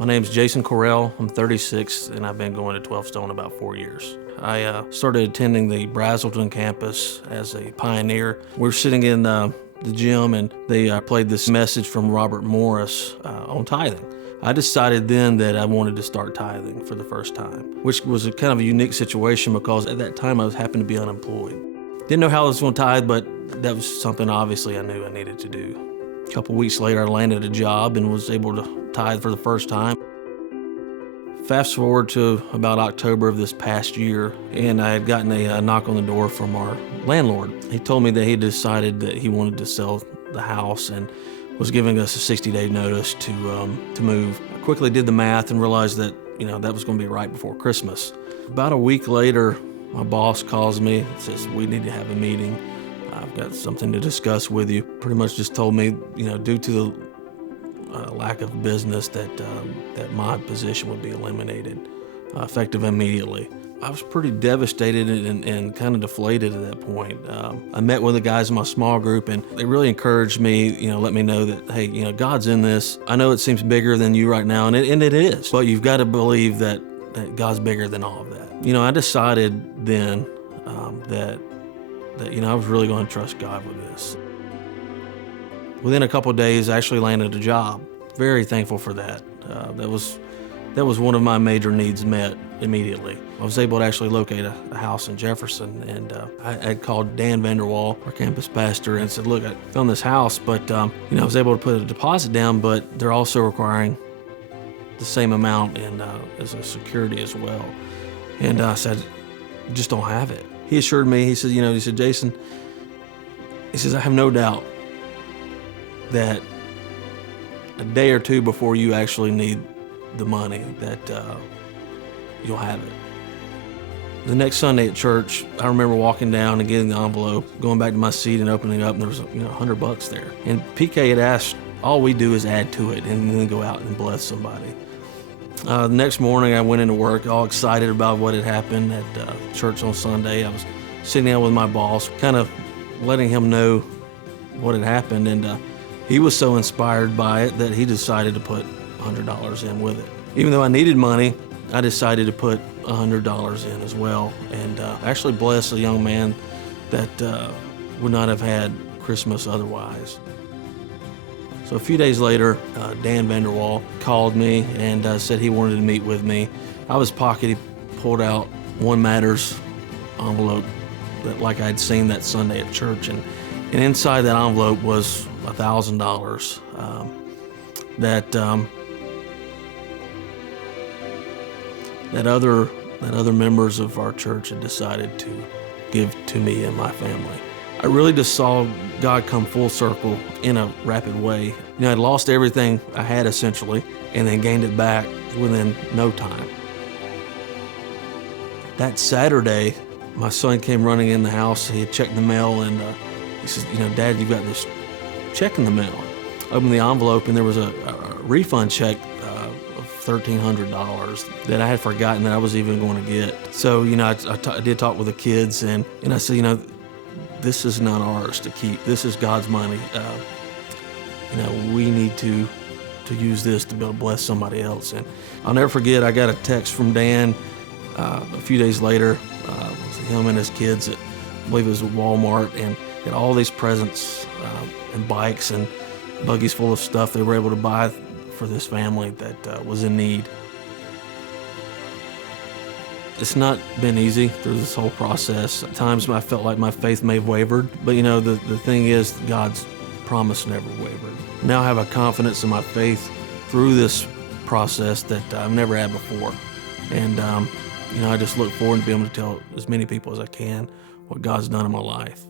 My name's Jason Correll. I'm 36, and I've been going to 12 Stone about 4 years. I started attending the Brazelton campus as a pioneer. We were sitting in the gym, and they played this message from Robert Morris on tithing. I decided then that I wanted to start tithing for the first time, which was a kind of a unique situation because at that time I happened to be unemployed. Didn't know how I was going to tithe, but that was something obviously I knew I needed to do. A couple weeks later, I landed a job and was able to tithe for the first time. Fast forward to about October of this past year, and I had gotten a knock on the door from our landlord. He told me that he decided that he wanted to sell the house and was giving us a 60-day notice to move. I quickly did the math and realized that that was going to be right before Christmas. About a week later, my boss calls me and says, "We need to have a meeting. I've got something to discuss with you." Pretty much just told me, due to the lack of business that my position would be eliminated, effective immediately. I was pretty devastated and kind of deflated at that point. I met with the guys in my small group, and they really encouraged me, let me know that, hey, God's in this. I know it seems bigger than you right now, and it is, but you've got to believe that God's bigger than all of that. I decided then that I was really going to trust God with this. Within a couple of days, I actually landed a job. Very thankful for that. That was one of my major needs met immediately. I was able to actually locate a house in Jefferson, and I had called Dan Vanderwall, our campus pastor, and said, "Look, I found this house, but I was able to put a deposit down, but they're also requiring the same amount as a security as well." And I said, "Just don't have it." He assured me. He said, "Jason," he says, "I have no doubt that a day or two before you actually need the money, that you'll have it." The next Sunday at church, I remember walking down and getting the envelope, going back to my seat and opening it up, and there was $100 there. And PK had asked, all we do is add to it and then go out and bless somebody. The next morning, I went into work all excited about what had happened at church on Sunday. I was sitting down with my boss, kind of letting him know what had happened, and he was so inspired by it that he decided to put $100 in with it. Even though I needed money, I decided to put $100 in as well, and actually bless a young man that would not have had Christmas otherwise. So a few days later, Dan Vanderwall called me and said he wanted to meet with me. Out of his pocket, he pulled out One Matters envelope that like I had seen that Sunday at church, and inside that envelope was $1,000 that other members of our church had decided to give to me and my family. I really just saw God come full circle in a rapid way. I'd lost everything I had essentially, and then gained it back within no time. That Saturday, my son came running in the house. He had checked the mail, and he says, "Dad, you've got this check in the mail." Opened the envelope, and there was a refund check of $1,300 that I had forgotten that I was even going to get. So, I did talk with the kids, and I said, this is not ours to keep. This is God's money. We need to use this to be able to bless somebody else. And I'll never forget, I got a text from Dan a few days later. It was him and his kids at, I believe it was at Walmart, and had all these presents and bikes and buggies full of stuff they were able to buy for this family that was in need. It's not been easy through this whole process. At times I felt like my faith may have wavered, but the thing is, God's promise never wavered. Now I have a confidence in my faith through this process that I've never had before. And I just look forward to being able to tell as many people as I can what God's done in my life.